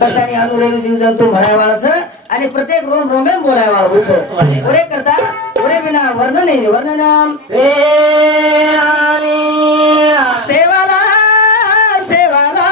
करतानी अनुरेनु जीव जंतु भराय वाळाच आणि प्रत्येक रोम रोमेन बोलाय वाळूच ओरे करता ओरे बिना वर्णन नाही वर्णन सेवाला सेवाला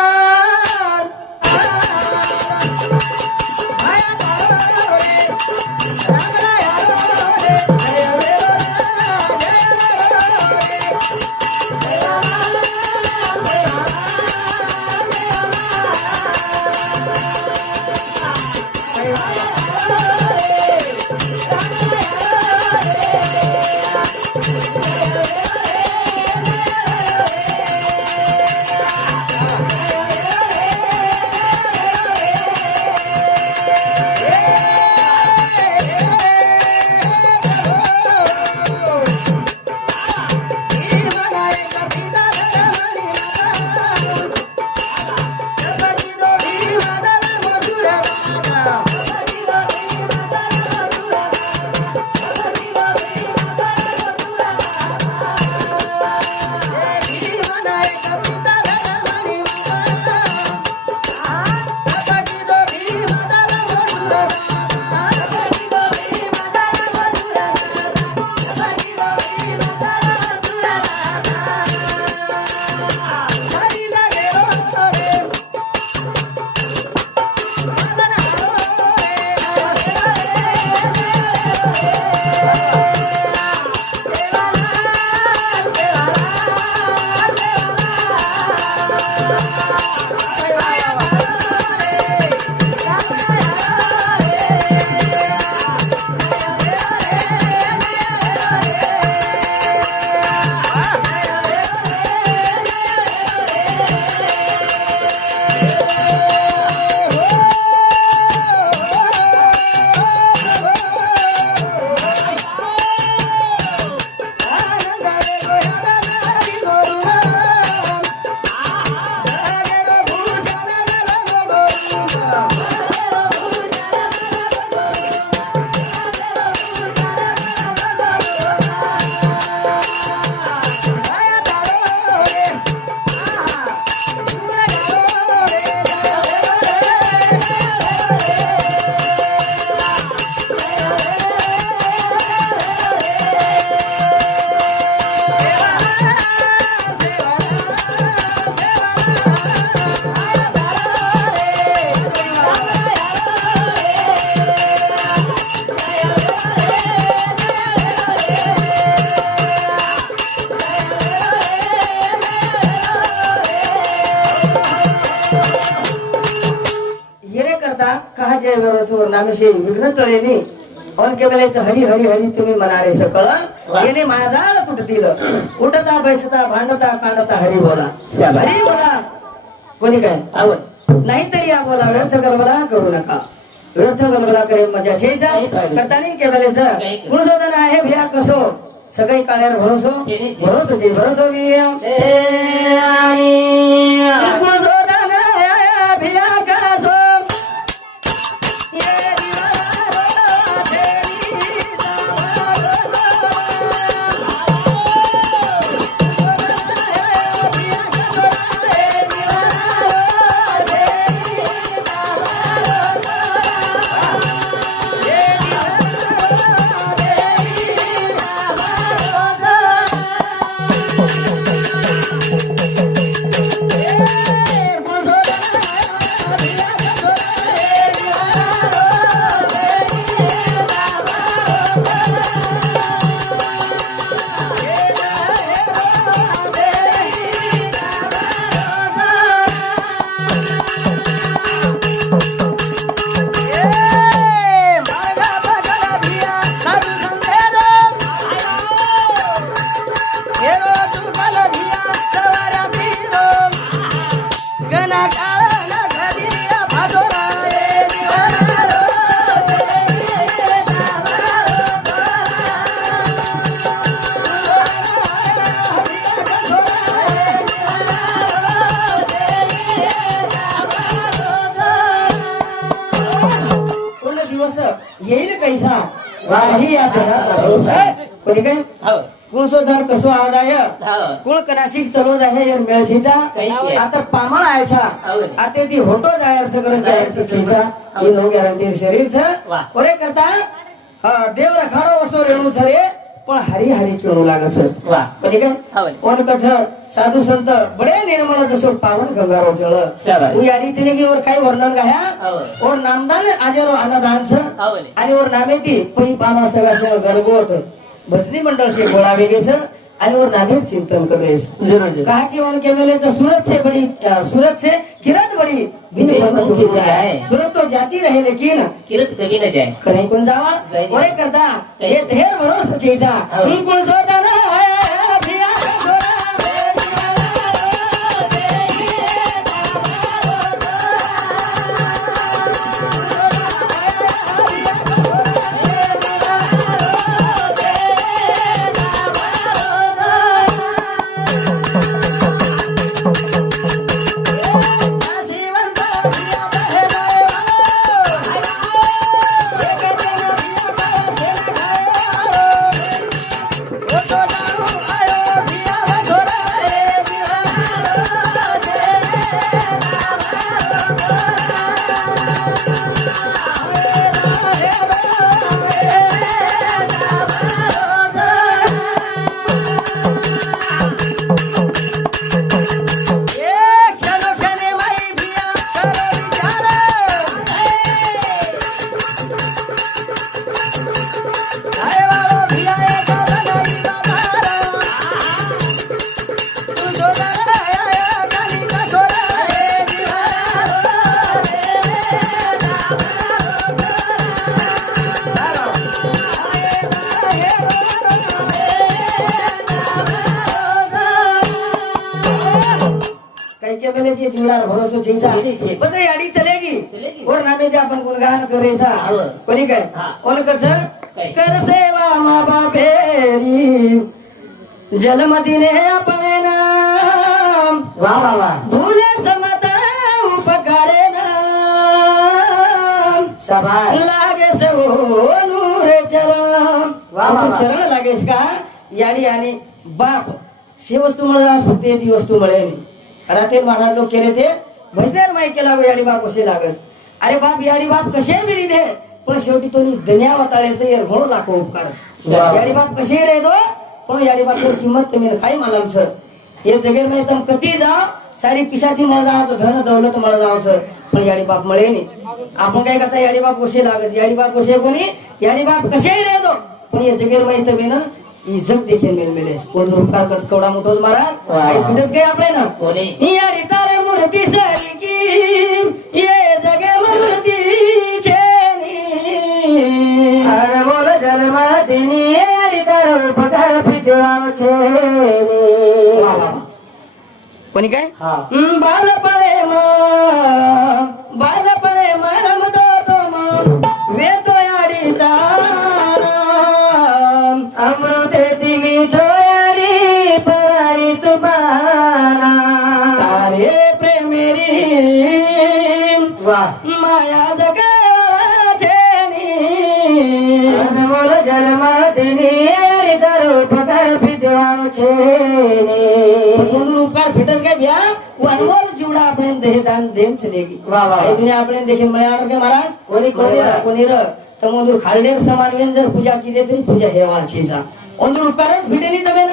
कहा जय बरोबर नामेशी विघ्न तळेनी और केवल हरी हरी हरी तुम्ही मनारे सकळ येणे माझाळ तुटतील उठता बैसता भांडता कांडता हरी बोला हरी बोला कोणी काय आवड नाही तरी या बोला व्यर्थ गलबला करू नका व्यर्थ गलबला करे मजा छेजा करतानी केवल गुणशोधन आहे भिया कसो सगळी काळ्यावर भरोसो भरोसो जे भरोसो विया गुणशोधन आहे भिया कसो येईल कैसा वाही या देहाचा कोणी काय कुणसोधार कसो आवाज आहे हो. कुळ कनाशिक चलो जाय यार मेळछीचा काही आता पामळ आयचा हो. आता ती होटो जायर सगळं जायची छीचा ही नो गॅरंटी शरीर छ वाह. ओरे करता देव रखाडो वसो रेणू छ रे पण हरी हरी चुणू लागत छ वाह. म्हणजे हो. काय कोण कछ साधू संत बडे निर्मळ जसो पावन गंगारो चळ शाबाश. उ याडी चने की और काय वर्णन गाया हो. और नामदान आजेरो अन्नदान छ हो. आणि और नामेती पै पाना सगळा गरगोत भजनी मंडळ से गोळा वेगे छ आणि और नामे चिंतन करे जरूर जरूर कहा कि उनके मेले तो सूरत से किरण बड़ी भिन्न बंधु की जाए सूरत तो जाती रहे लेकिन किरत कभी न जाए कहीं कौन जावा ओए करता ये ढेर भरोसा चीजा उनको सोता ना है भिया मेले चिंगार भरोसो चीजा पत्र याडी चलेगी और नामे ते आपण गुणगान करेचा कोणी काय कोण कस कर सेवा मा बापेरी जलमदीने अपने नाम वाह वाह वाह भूले समता उपकारे नाम शाबाश लागे सो नूरे चरण वाह वाह चरण लागेस का याडी आणि बाप से वस्तू मला फक्त ती वस्तू मिळे नाही रात्री महाराज लोक केले ते भजनेर माई केला याडी बाप कसे लागत अरे बाप याडी बाप कसे बिरी दे पण शेवटी तो धन्यावताळ्याचं एर घोडो लाखो उपकार याडी बाप कसे रे दो पण याडी बाप किंमत तुम्ही काय मालांच हे जगेर मध्ये तम कधी जा सारी पिसाती मला जावचं धन दौलत मला जावचं पण याडी बाप मळे नाही आपण काय कसा याडी बाप कसे लागत याडी बाप कसे कोणी याडी बाप कसे रे दो पण हे जगेर मध्ये तुम्ही ना इज्जत देखील मिळमेलेस कोण उपकार करत केवढा मोठोच महाराज कुठेच काय आपले ना याडी तारे मूर्ती सरी की ये जगे मूर्ती छेनी अरे बोल जलमदिनी याडी तारे उपकार फिटवाव छेनी कोणी काय बालपणे रमतो तो वेतो याडी तारा अमृते तिमी थोरी पराई तुबाना तारे प्रेमेरी वाह माया जगाचेनी अनमोल जलमदिनी याडी तारे उपकार फिटवाव छेनी उपकार फिटस काय भ्या अनमोल जीवडा आपण देह दान देन चलेगी वाह वाह दुनिया आपण देखील मळ्यावर के महाराज कोणी र तमोदूर खालडेर समान जर पूजा की तरी पूजा हेवाचीचा ओंदूर उपकारच भिडेनी तमेन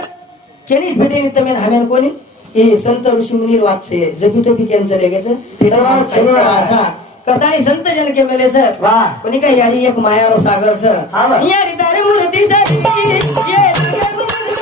केनीच भिडेनी तमेन हमेन कोणी हे संत ऋषी मुनीर वाचसे जपी तपी कॅन्सल गेच तमाम वाचा कथानी संत जन के मेलेच वाह कोणी काय याडी एक मायारो सागरच याडी तारे मूर्तीचा ये अमृते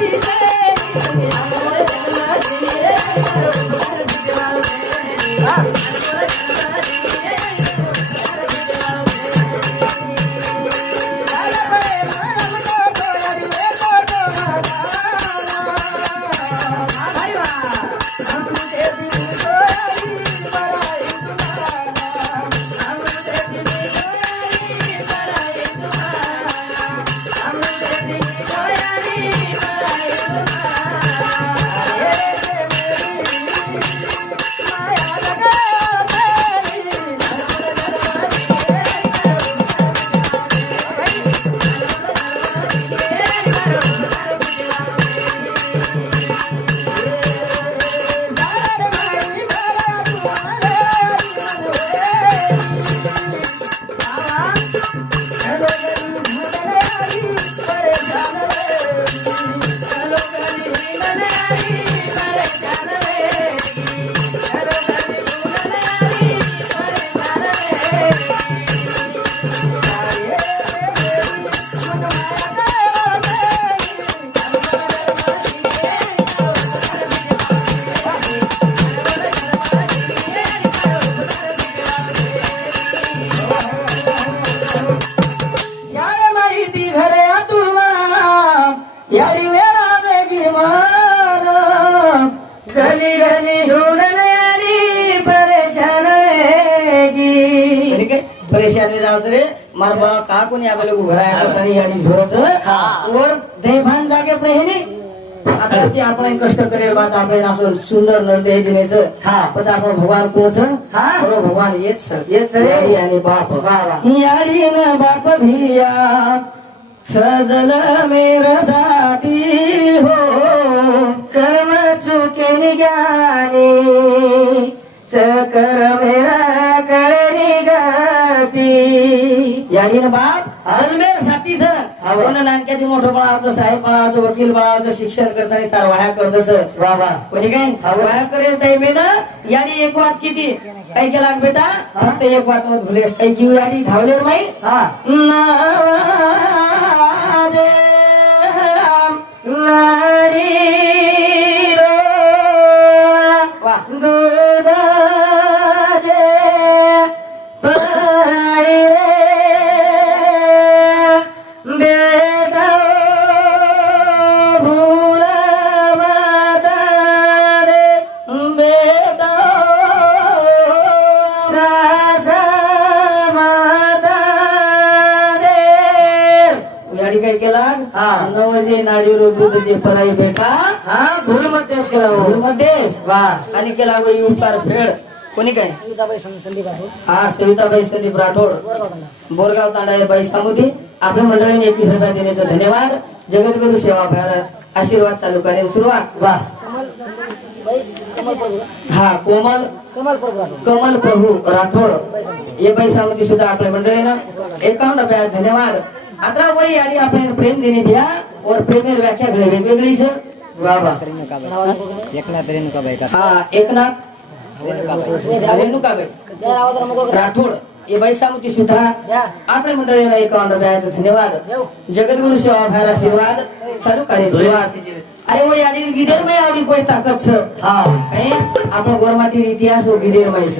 परेशान में जावच रे मार बा का कोणी आगले उभं राहायला तरी याडी झोरच वर देभान जागे प्रेहनी आता ते आपण कष्ट करेल बात आपण असं सुंदर नरदेह दिनेचं पण आपण भगवान कोच बरो भगवान येच रे आणि बाप याडी न बाप भिया सजल मेरसाठी हो कर्म चुके ज्ञानी चकर मेरा कळणी गाती याडी न बाप जलमेर साथीच कोण नानक्याची मोठं पणाचं साहेब पणाचं वकील पणाचं शिक्षण करताना तार वाया करतच बाबा कोणी काय वाया करेल टाइमे ना याडी एक वाट किती काय केला बेटा फक्त एक वाट मत भुलेस काही जीव याडी धावलेर माई नारी रो दुधाचे पायरे बेटा भूला माता देश बेटा सासा माता देश याडी काय केला नवजे नाडीवर दूधचे पराई बेटा भूल मध्येच केला मध्येच वा आणि केला वही उपकार फेड कोणी काय सविताबाई संदीप राठोड बोरगाव तांडा बाई सामुदी आपल्या मंडळीने 21 रुपये देण्याचं धन्यवाद जगद्गुरु सेवा भारत आशीर्वाद चालू करेल सुरुवात वा हा कमल प्रभू राठोड हे बाई सामुदी सुद्धा आपल्या मंडळीनं 51 रुपये धन्यवाद आता वही याडी आपण प्रेम देणे द्या और प्रेमेर व्याख्या घडे वेगवेगळी छे वा वा हा एकनाथ रेणुकाबाई राठोड ये बाई सामुती सुद्धा आपल्या मंडळीला 51 रुपयाचा धन्यवाद जगद्गुरु सेवा भार आशीर्वाद चालू करे सुरुवात अरे वो याडी गिदेर में आवडी कोई ताकत छ काय आपला गोरमाटी इतिहास हो गिदेर में छ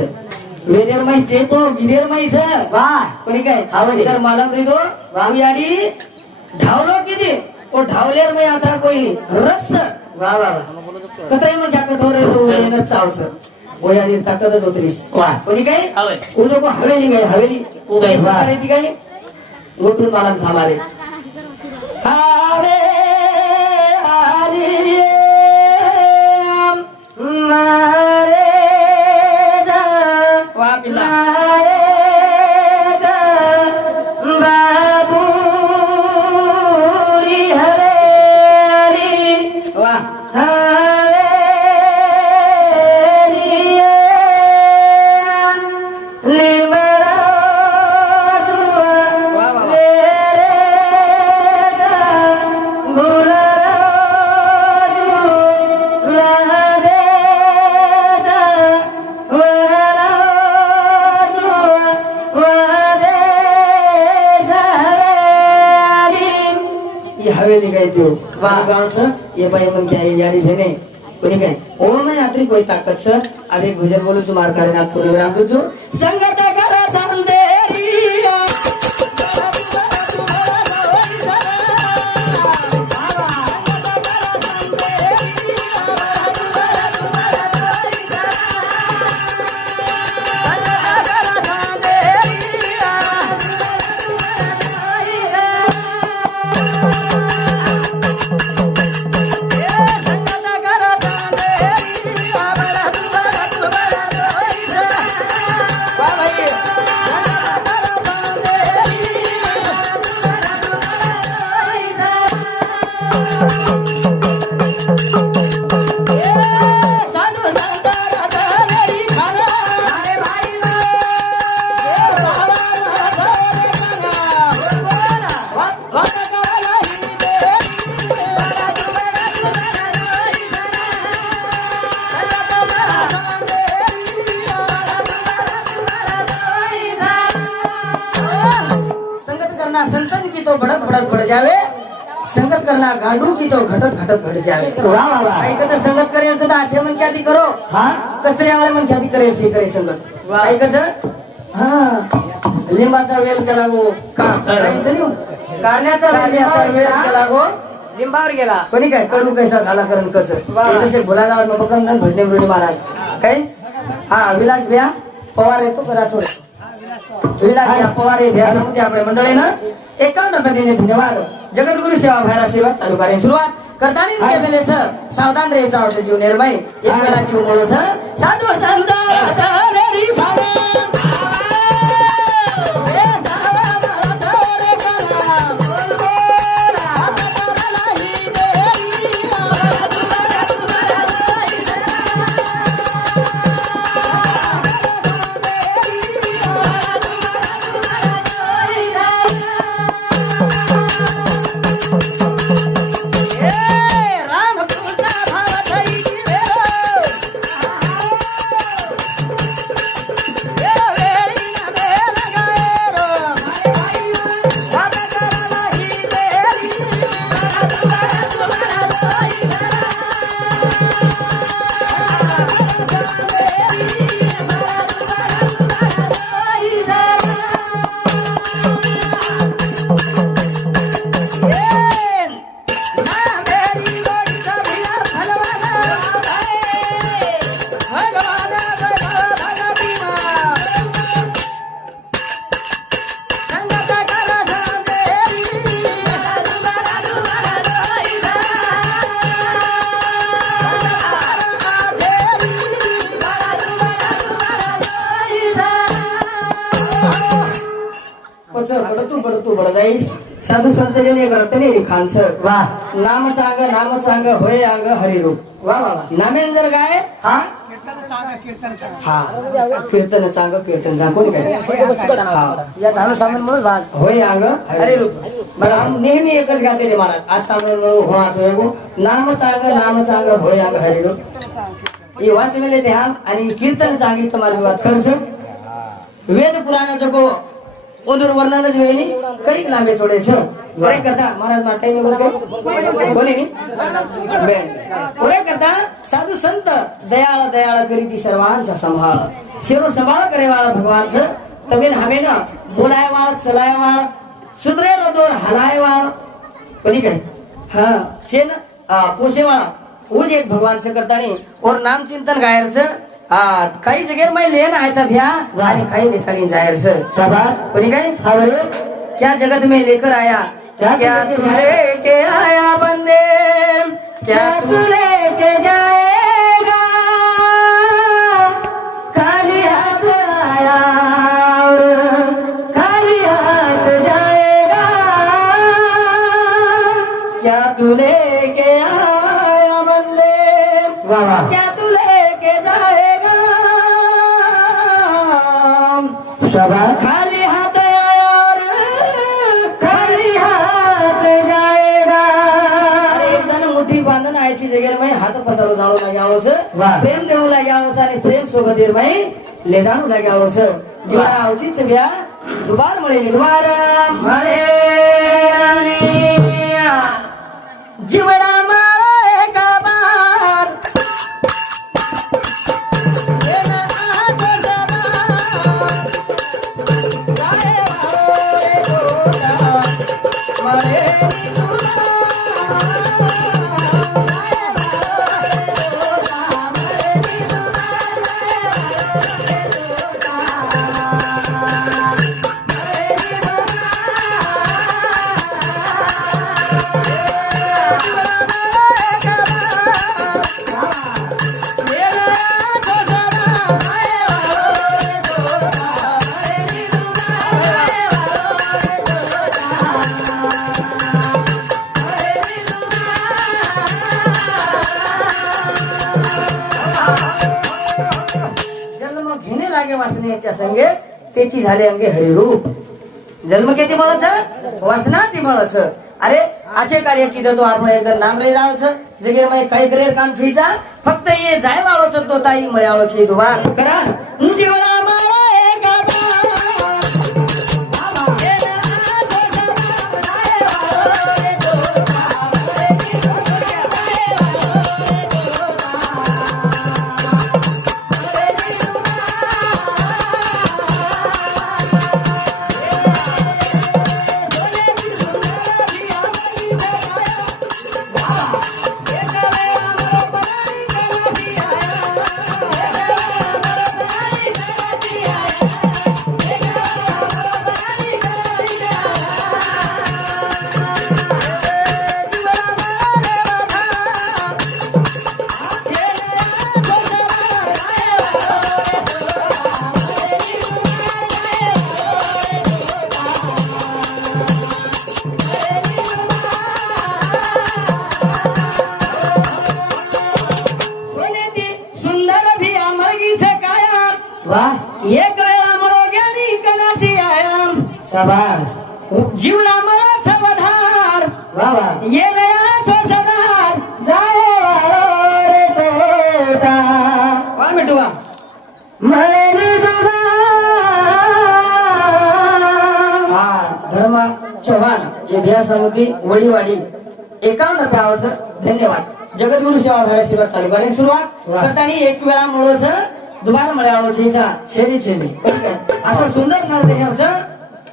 वेदेर में जे पण गिदेर में छ वा कोणी काय तर मालम रिदो वो याडी धावलो किती ओ धावलेर में आता कोई रस वा वा कतई मग जाकर ठोर रे तो येन चावस वो याडी ताकदच होतलीस कोणी काय उजो को हवेली गई हवेली उसी प्रकारे ती काय लोटून मालम थांबाले हावे हरी मारे जा वा पिला वा हवेली गए त्यो गाँव छ ये बाई मन क्या याडी भेने कोनी काय ओ मैं यात्री कोई ताकत छ अब एक भजन बोलू छु मार करे ना प्रोग्राम दु छु संगत करा संदेरी संतन की तो बढ़त बढ़त बढ़ जावे संगत करना गांडू की तो घटत घटत घट जावे काही कथा संगत करेल तर आछे मन क्या ती करो कचरे वाले मन क्या ती करेल सी करे संगत काही कथा लिंबाचा वेल केला गो का काहीच नाही कारल्याचा वेल केला गो लिंबावर गेला कोणी काय कडू कैसा झाला करण कच जसे भुलाला बकंगन भजने मुरली महाराज काय हा विलास भ्या पवार येतो का राठोड विलास पवार भ्या समिती आपल्या मंडळीनं 51 रुपये देणे धन्यवाद. जगद्गुरु सेवा भायरा सेवा चालू कार्य सुरुवात करताना केलेचं सावधान रे चावचं जीव निर्मय एक वेळा जीव मुळच साधू संत रे भाडा तू बड जाईस साधू संत जने रतने रे खानस वा नाम चांग होय अंग हरिरूप वा वा नामेन जर गाय हा हा कीर्तन चांग कीर्तन जा कोणी काय या नाम सामान म्हणून वाज होय अंग हरिरूप बरं नेहमी एकच गाते रे महाराज आज सामने होणार नाम चांग होय अंग हरिरूप ये वाच मेले ध्यान आणि कीर्तन चांगी तुम्हारी बात खर्च वेद पुराण जगो ओदर वर्णन જ હોય ની કઈક લાંબે છોડે છે ઓરે કરતા મહારાજ માં ટાઈમ એવો છે કોની ની બેન ઓરે કરતા સાધુ સંત દયાળ દયાળ કરી દી સર્વાંचा સંભાળ શેરો સંભાળ કરે વાળા ભગવાન છે તમે હમે ના બોલાય વાળા ચલાય વાળા સુધરે નો દોર હલાય વાળા કોની કહે હા છે ને પોષે વાળા वो जे एक भगवान से करता नहीं और नाम चिंतन गायर से काही जगह मैं लेन आया भ्या वाली काही निकली जाहिर से शाबाश कोनी गए हवरे क्या जगत में लेकर आया क्या तू लेके आया बंदे क्या तू लेके जाएगा खाली हाथ आया खाली हाथ जाएगा क्या तू लेके आया बंदे वाह वाह क्या तू लेके जाएगा शाबाश खाली हाथ आया और खाली हाथ जाएगा अरे एकदा मुठी बांधन आयची जगेर मैं हात पसारो जाणू लाग्यावो छ वाह. प्रेम देऊ लाग्यावो छ आणि प्रेम सोबत येर मैं ले जाणू लाग्यावो छ जीवा आवचित छ बिया दुबार मळे दुबार मळे जीवडा माळे का बार येना आज जबार जाए वाळे दोला मळे जन्म घेणे लागे वासनेच्या संगे त्याची झाले अंगे हरिरूप जन्म किती મળે वासनाती મળે अरे आचे कार्य कीधं तो आपण एक नाम रे जाव छ जगेर मै काही करेर काम छीचा फक्त ये जाय वाळो छ तो ताई मळ्याळो छी दुबार करा जीवना माळे गाबा शाबास जीवना मळाच वधार वा वा ये नयाच सदार जाए वालो रे तोता वा मिठवा मैंने दुना धर्म चव्हाण हे भ्या समिती वडीवाडी 51 रुपयावर धन्यवाद जगद्गुरु सेवा भार आशीर्वाद चालू करेन सुरुवात वा. करताना एक वेळा मुळोच दुबार मळ्यावर छेचा छेनी छेनी असं सुंदर नरदेह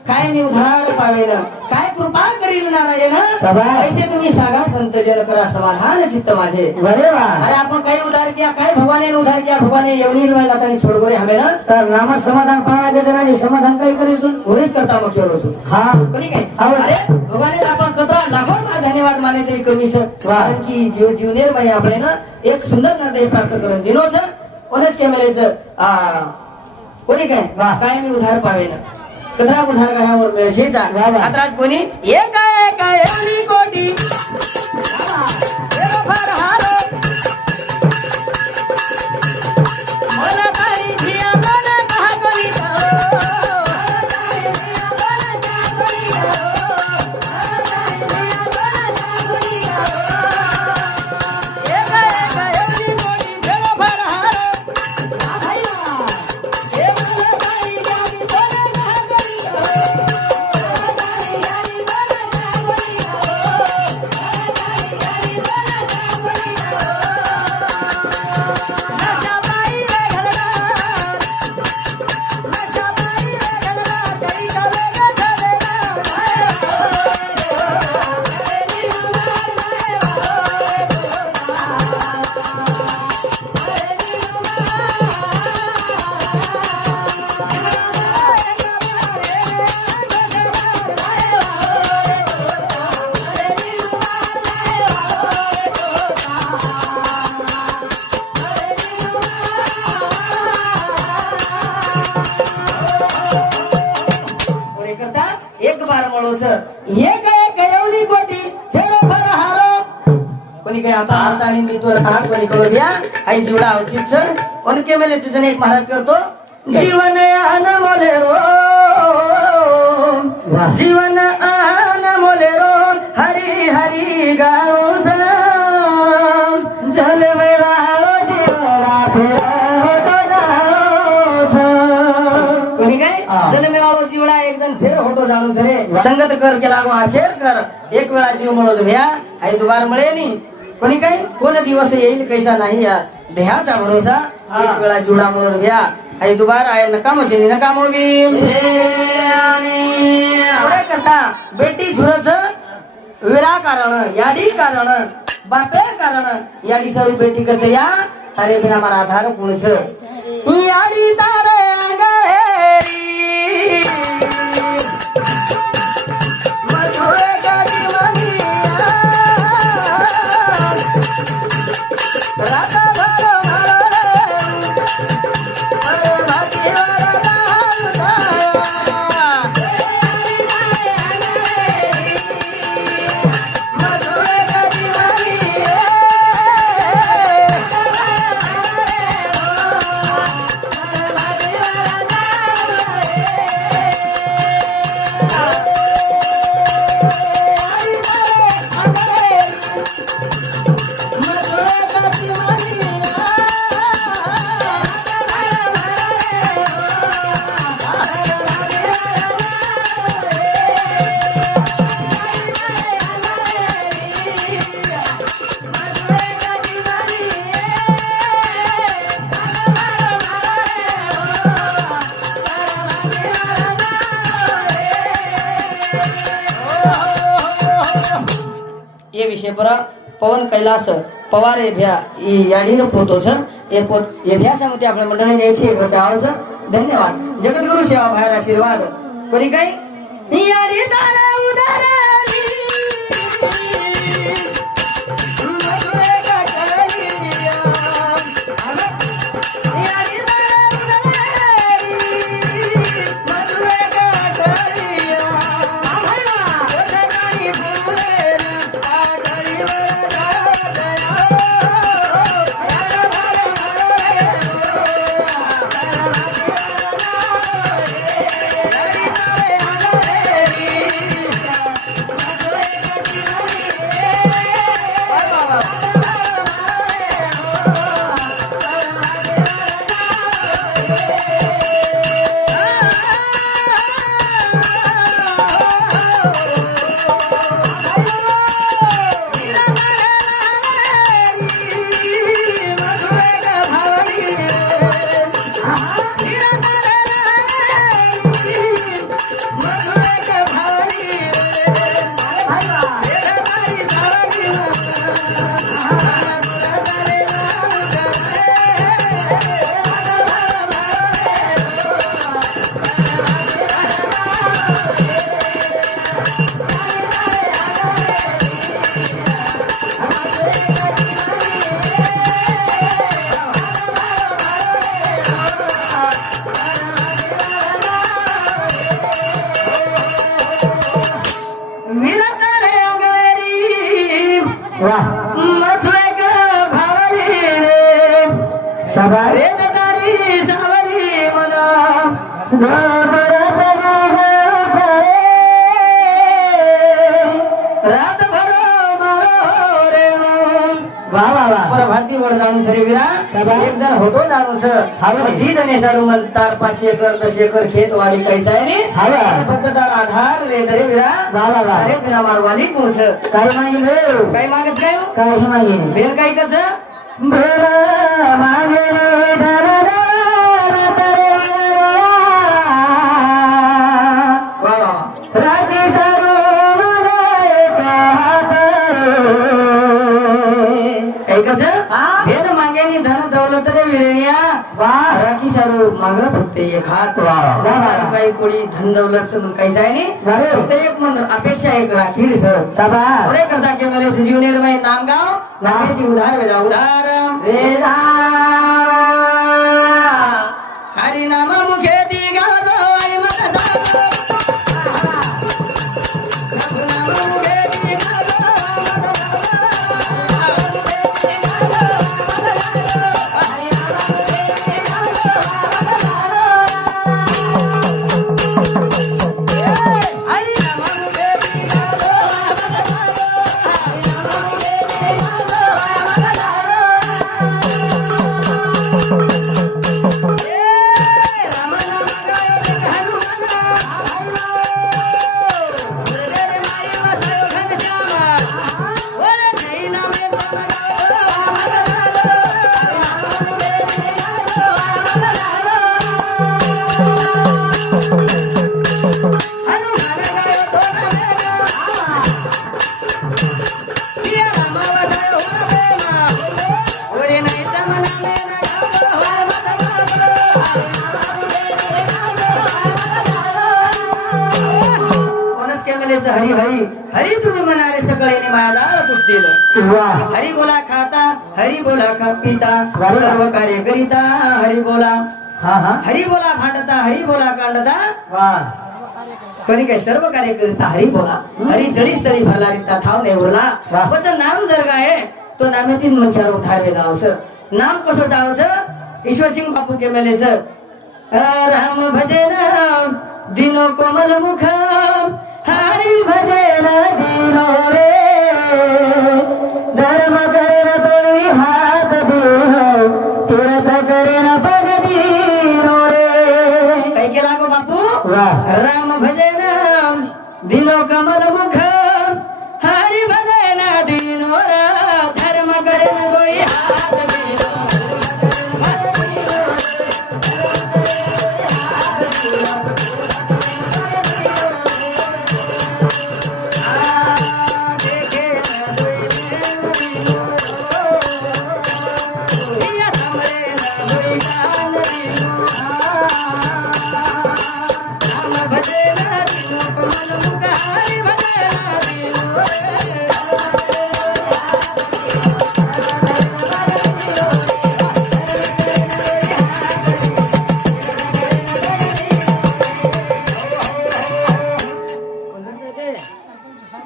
काय मी उधार पावेन काय कृपा करील नारायण शाबास. ऐसे तुम्ही सांगा संत जन करा समाधान चित्त माझे बरे वा अरे आपण काही उधार किया काय भगवाने उधार किया भगवाने एवढी लातानी छोड गोरे हवे ना तर नाम समाधान पावायचे जणांनी समाधान काही करील तू उरेच करता मग केवढं सु हा कोणी काय आवड. अरे भगवाने आपण कतरा लाखो धन्यवाद माने तरी कमी सर वा. कारण की जीवनेर माई आपले ना एक सुंदर नरदेह प्राप्त करून दिनोच कोणच केमेलेच कोणी काय वा. काय मी उधार पावेन कतरा उधार गणावर मिळेल वा वा. आता कोणी एक एवढी कोटी फार हारो मला काही धिया मला कहा करी एक बार म्हणूच एक एवढी कोटी फेरो फर हारो कोणी काही आता हाताने मी तुला कहा कोणी करू द्या आई जीवडा अवचित कोण के मेले जण एक महाराज करतो जीवन आन मोले रो जीवन आन मोले रो हरी हरी गाओ जल मेरा जीवरा कोणी काय जल मिळालो जीवडा एक जण फेर होतो जाणून रे संगत कर केला गो आचेर कर एक वेळा जीव म्हणून भ्या आई दुबार मिळे नी कोणी काय कोण दिवस येईल कैसा नाही या देहाचा भरोसा एक वेळा जीवडा म्हणून भ्या आई दुबार आहे नकामोची नकामो बी करता बेटी झुरच विराकारण याडी कारण बापे कारण याडी सर्व बेटी कच या तारे बिना मारा आधार पुणच याडी तारे अंगळेरी मधुरे गाडी मनिया राता भर मारे अरे भाती मधुरे गाडी मनिया ये विषय पर पवन कैलास पवार हे भ्या याडीनं पोतोच हे भ्या समिती आपल्या मंडळाने 101 रुपये धन्यवाद जगद्गुरु सेवा बाहेर आशीर्वाद कोणी काही याडी तारा उदाराली मधुरे गाठलिया याडी तारा उदाराली मधुरे गाठलिया सदानी पुरे आगळी वर शाबास. रे दारी सावरी मना रात भरो मारो रे वा वा वा. पर भाती वड जाणून सरे विरा शाबास. एक जण होतो जाणून सर हावे. दीद ने सारू म्हणतार 5 एकर 10 एकर खेत वाडी कायचा आहे नी हावे. फक्त तार आधार ले रे विरा वा वा वा. अरे बिना मारवाली कोच काय मागितलं रे? काय मागत काय हो? काही मागितलं बेल काय कच भला मागेले धनदार तरेला. वा वा राती सारू मनाए पाहतरे. काय कच हा? भेद मागेनी धन दौलत रे विरण्या वा. राखी सारू माग फक्त एक हात वा. काही कोणी धन दौलत म्हणून काही जाय नी बरे. फक्त एक मन अपेक्षा एक राखी रे सर शाबास. अरे करता के मला जीवनेर में नाम गाव नामे ती उधार वेदा उधार वेदा. हरि नाम मुखे ती गाव आई मत प्रभु नाम मुखे ती हरी हरी हरी तुम्ही म्हणारे सगळ्यांनी माझा तुटतील वा. हरी बोला खाता हरी बोला खा पिता बरोबर. सर्व कार्य करिता हरी बोला हा हा. हरी बोला भांडता हरी बोला कांडता वा. कोणी काय सर्व कार्य करिता हरी बोला हरी जळी स्थळी भरला रिता ठाव नाही बोला वा. पण नाम जर गाय तो नामेतील मुख्यावर उधार जावस नाम कसं जावस ईश्वर सिंग बापू के मेले सर राम भजन दिनो कोमल मुख हरी भजन दिनो रे. धर्म कर तोई हात दिनो. तीर्थ करेन पग दिनो रे. काय केला गो बापू वा. राम भजन दिनो कमल मुख हरी भजन दिनो रा धर्म करेन गोई हात दिनो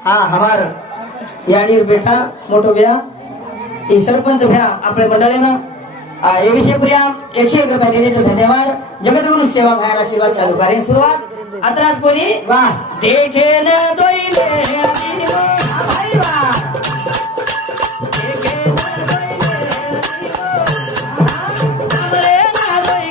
हा हमार याडीर बेटा मोठो भ्या ते सरपंच भ्या आपल्या मंडळीनं या विषय प्रिया 101 रुपये देण्याचं धन्यवाद जगद्गुरु सेवा बाहेर आशीर्वाद चालू कार्य सुरुवात आता आज कोणी वा. देखे न दोईले दिनो भाई वा देखे न दोईले दिनो सामरे ना दोई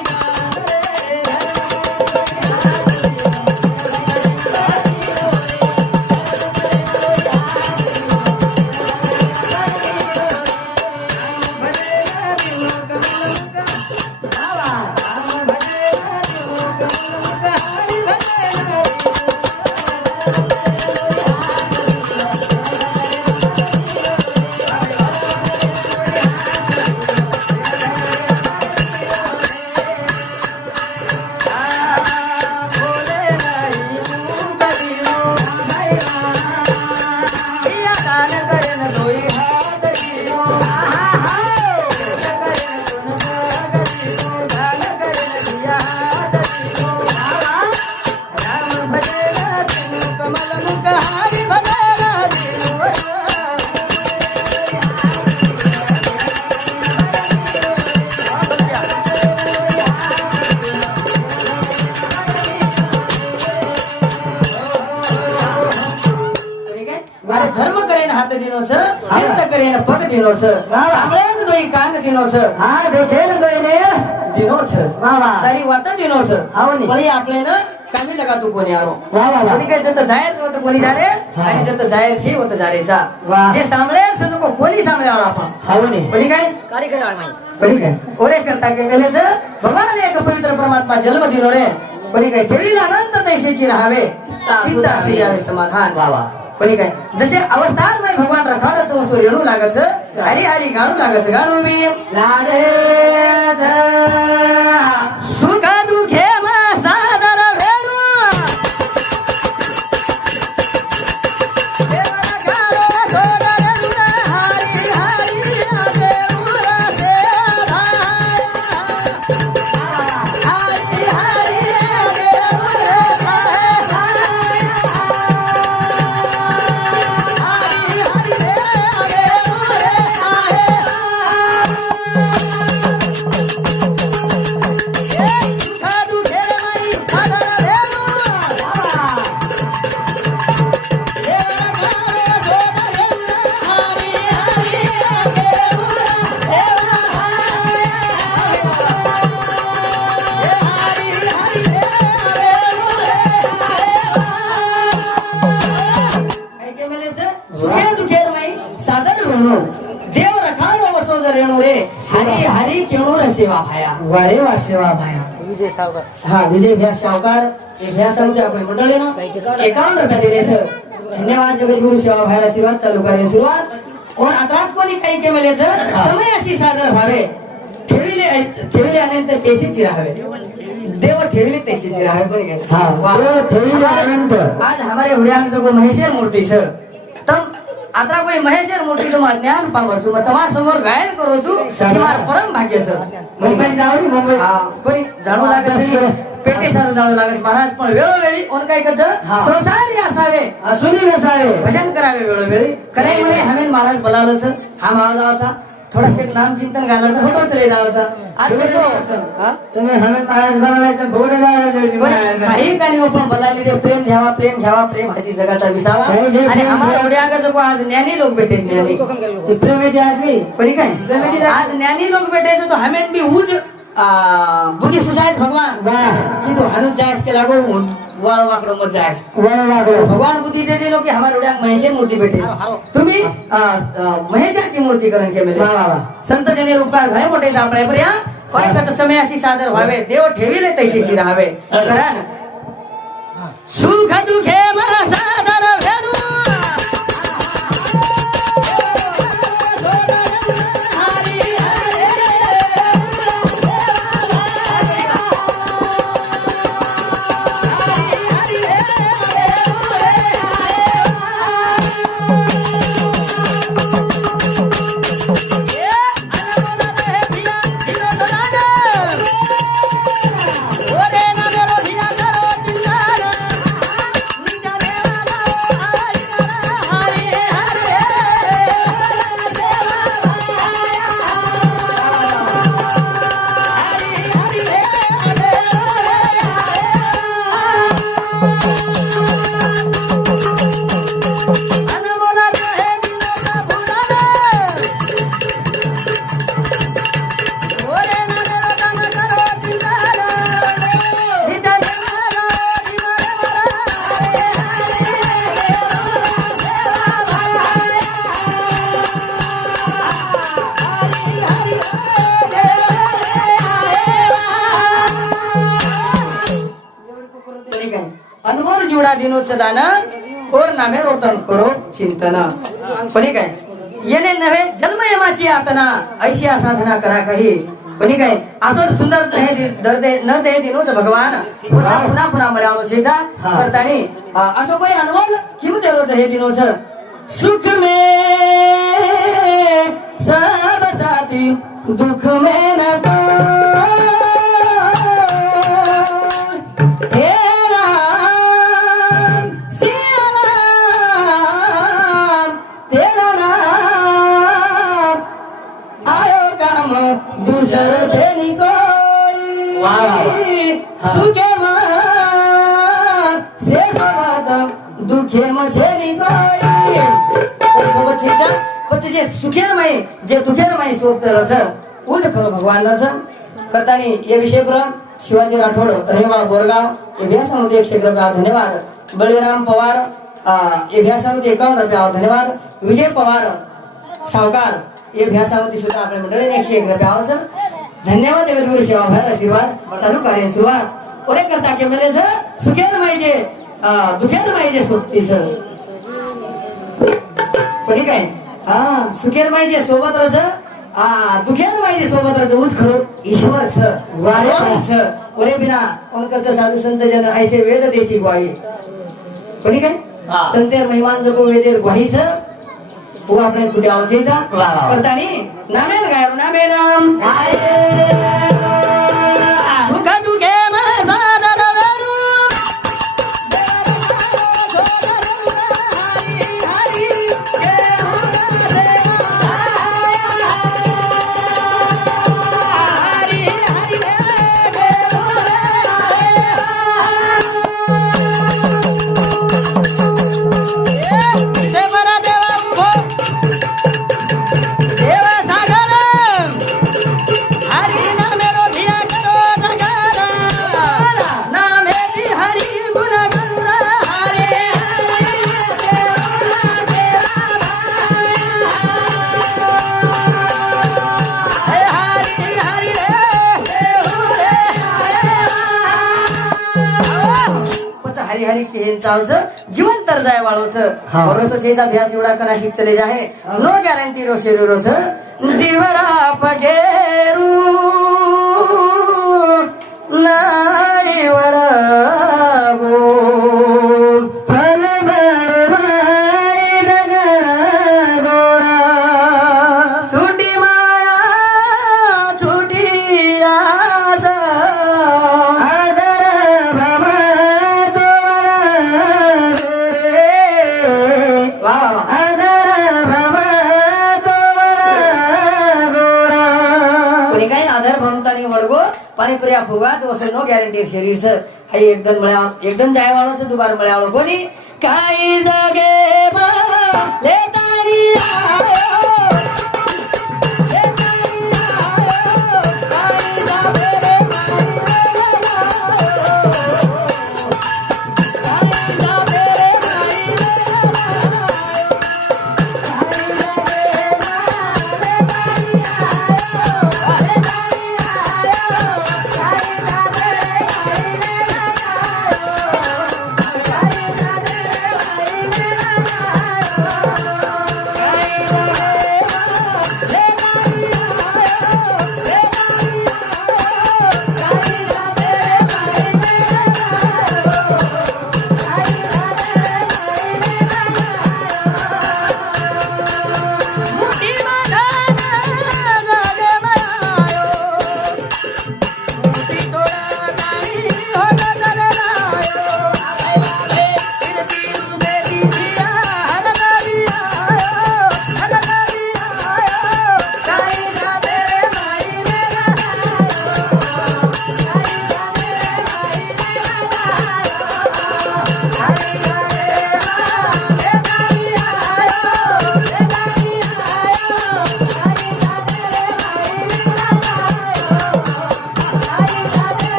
अरे धर्म करेन हात दिनो छ तीर्थ करेन पग दिनो छ सामळेन दोई कान दिनो छ हा देखेल दोयने दिनो छ वा वा सारी वात दिनो छ हावनी पण आपले ना कामी लगा तू कोणी आरो वा वा वा कोणी काय जत जायच होत कोणी जा रे आणि जत जायर छे होत जा रे चा वा. जे सामळेन छ को कोणी सामळे आला आपण हावनी कोणी काय कार्यक्रम आहे कोणी काय ओरे करता के मेले छ भगवान एक पवित्र परमात्मा जन्म दिनो रे कोणी काय ठेवीला अनंत तैसेची राहावे चित्त असू द्यावे समाधान वा वा कोणी काय जसे अवस्थांमय भगवान रखाडच वस्तू रेणू लागच हरी हरी गाणू लागच गाणू मी लागे सुख दुखे मा सादर वेणू देवरा गाणो सोदर रुना हरी हरी देवरा सेवा हरी हरी देवरा देव रखानो वसोज रेणू रे हरी हरी केणू रे सेवा भाया वारे वा सेवा भाया हा विजय भ्यास सावकार हे भ्यास समिती आपण मंडळी ना 51 रुपये दिले सर धन्यवाद जगद्गुरु सेवा भायला आशीर्वाद चालू करायला सुरुवात और आताच कोणी काही केले समय अशी सादर व्हावे ठेविले अनंत तेशीची राहावे देव ठेविले तेशीची राहावे कोणी काय हा देव ठेविले अनंत आज हमारे हुड्यान जो महेश्वर मूर्ती छ तम आता कोई महेश्वर मूर्ती चं ज्ञान पामर छु તમારા समोर गायन करू छु ઈ માર પરમ ભાગ્ય છે मुंबई जाऊ मुंबई हा कोणी जाणू लागत पेटे सारू जाणू लागत महाराज पण वेळोवेळी ओन काय करत संसारी असावे असुनी नसावे भजन करावे वेळोवेळी करे म्हणे हमें महाराज बोलावलं छ हा महाराजाचा थोडासे नाम चिंतन घालायचं फोटो चले जावचा आज तो हा तुम्ही हमें ताज बनवायचं बोर्ड लावायचं काही काही आपण बोलायले ते प्रेम घ्यावा प्रेम हाची जगाचा विसावा आणि आम्हाला उड्यागाचं को आज ज्ञानी लोक भेटे ज्ञानी ते प्रेमेची असली परी काय आज ज्ञानी लोक भेटायचं तो हमें भी उज बुगी सुसायत भगवान वाह कि तो हनु जायस के लागो वाळ वाकडो मत जायस वाह वाह भगवान बुद्धी दे दिलो की हमारे उड्या महेशर मूर्ती भेटे तुम्ही महेशाची मूर्ती करण के मेले वाह वाह संत जने रूपा भय मोठे सापडे पर्या कोणी समय अशी सादर व्हावे देव ठेविले तैशीची राहावे कारण सुख दुखे मा सादर वेणू अनमोल जीवडा दिनोच दान और नामे रोतन करो चिंतन कोणी काय येणे नव्हे जन्म यमाची आतना ऐशी साधना करा काही कोणी काय असं सुंदर न दे दिनोच भगवान पुन्हा पुन्हा मिळालो शेचा करतानी असं कोणी अनमोल किंमत रोत हे दिनोच सुख में सब साथी दुख में न दूसर छेनी कोई सुखे से दुखे म छेनी कोई छेचा પછી જે સુખેરમય જે દુખેરમય સોતર છે ઉજ ખરો ભગવાન છે કરતાની એ વિષય પર शिवाजी राठोड रहेवाळ बोरगाव ये व्यासामध्ये 100 रुपया धन्यवाद बळीराम पवार ये व्यासामध्ये 51 रुपया धन्यवाद विजय पवार सावकार ये व्यासामध्ये सुद्धा आपल्या मंडळीने 101 रुपया सर धन्यवाद जगद्गुरु सेवा भार आशीर्वाद चालू कार्य सुरुवात ओरे करता के मिले सर सुखेरमय जे दुखेरमय जे सोबती सर कोणी काय सुखेरमय जे सोबत रच दुखेरमय जे सोबत रच उच खरो ईश्वर छ वारे छ ओरे बिना उनका साधु संत जन ऐसे वेद देती ग्वाही कोणी काय संतेर महिमान जपो वेदेर ग्वाही छ वो આપણે કુટે આવે છે જા કરતાની નામે ગાયો નામે નામ સુખ દુખે માં સાદર વેરુ जीवन तर जाय वाळोच भरोसा छेचा भ्या जीवडा कनाशी चले जाहे नो गॅरंटी रो शरीरोच जीवडा पगेरू नाही वडागो फल बरबाई नगरोरा छुटी माया छुटी आसा पाणीपुऱ्या फुगाच असं नो गॅरंटी शरीर हाई एकदम जाय वाळो दुबार मळ्यावळो कोणी काही जागे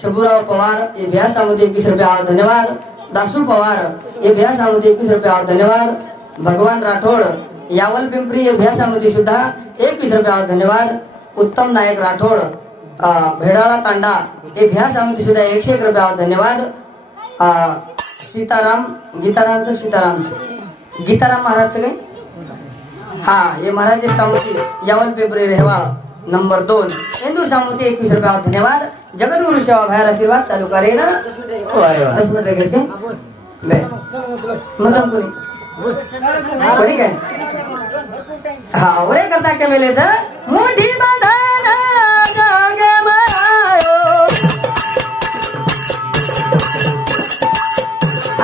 शबुराव पवार ये भ्यासामध्ये 21 रुपया धन्यवाद दासू पवार ये भ्यासामध्ये 21 रुपया धन्यवाद भगवान राठोड यावल पिंपरी ये भ्यासामध्ये सुद्धा 21 रुपया धन्यवाद उत्तम नायक राठोड भेडाळा तांडा ये भ्यासामध्ये सुद्धा 101 रुपया धन्यवाद सीताराम गीताराम महाराज काय ये महाराज सामुती यावल पिंपरी रेहवाळ नंबर 2 इंदूर सामुती 21 रुपया धन्यवाद जगद्गुरु सेवा भायर आशीर्वाद चालू करे ना 10 मिनिट रेगेस के बे मतलब कोणी काय ओरे करता के मेले छ मोठी बांधना जागे मरायो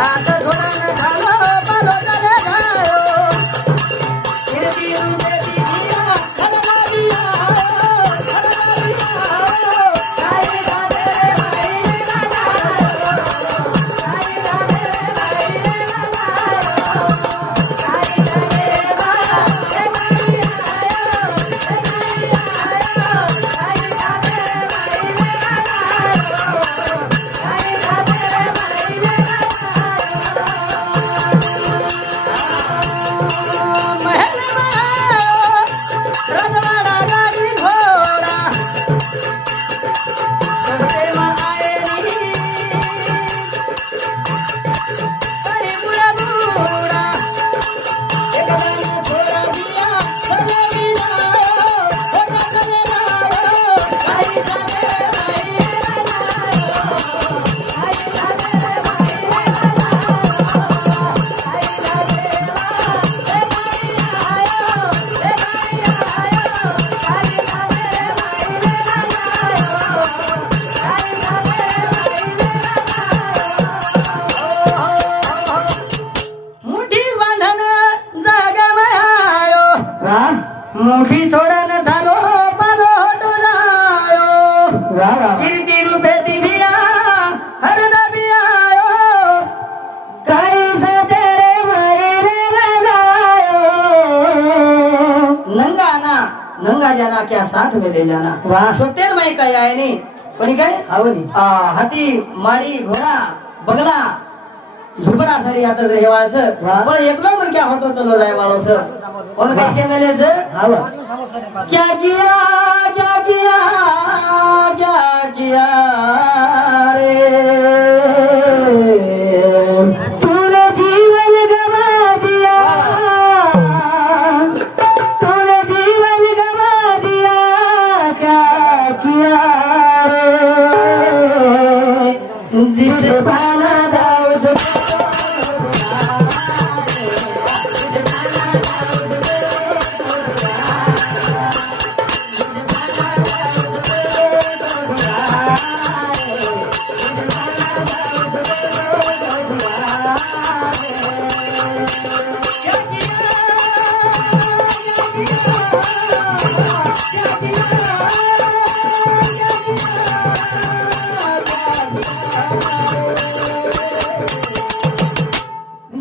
आता थोडा न झालो पालो तरे जायो किरती रुंदेती दिया हलनारिया काय गादे भाई वाह वाह कीर्ती रूपे दिव्या हरदा बिया कैसा तेरे मायने लगायो नंगा जाना क्या साथ में ले जाना वाह. 70 मै काय आहे नी कोणी काय आवडी हाती माडी घोडा बगला झुपडा सारी आता रेवायचं वाह. पण एकलो म्हण क्या हॉटो चलो जाय वाळोस कोण काय के मेलेच आवा क्या किया क्या किया क्या किया रे तूने जीवन गवा दिया तूने जीवन गवा दिया क्या किया रे जिस पाना दाऊद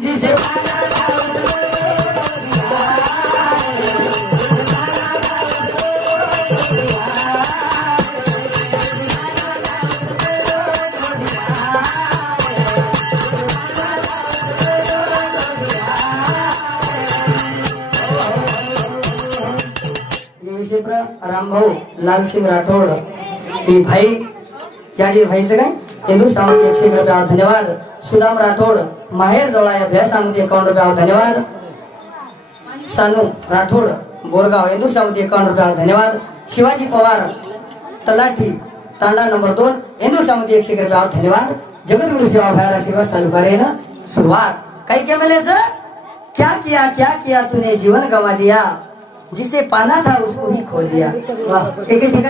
जिसे रामभाऊ लालसिंग राठोड ही भाई याडी भाईचं काय हिंदू सामध्ये 100 रुपया धन्यवाद. सुदाम राठोड माहेर जवळ आहे भ्यासामध्ये 51 रुपया धन्यवाद. सानू राठोड बोरगाव हिंदू सामध्ये 51 रुपया धन्यवाद. शिवाजी पवार तलाठी तांडा नंबर 2 हिंदू सामध्ये 100 रुपया धन्यवाद. जगद्गुरु सेवा भायर आशीर्वाद चालू करेन सुरुवात काही के मिलेच क्या किया तूने जीवन गवा दिया जिसे पाना था उसको ही खो दिया. वाह एक ठिकाणी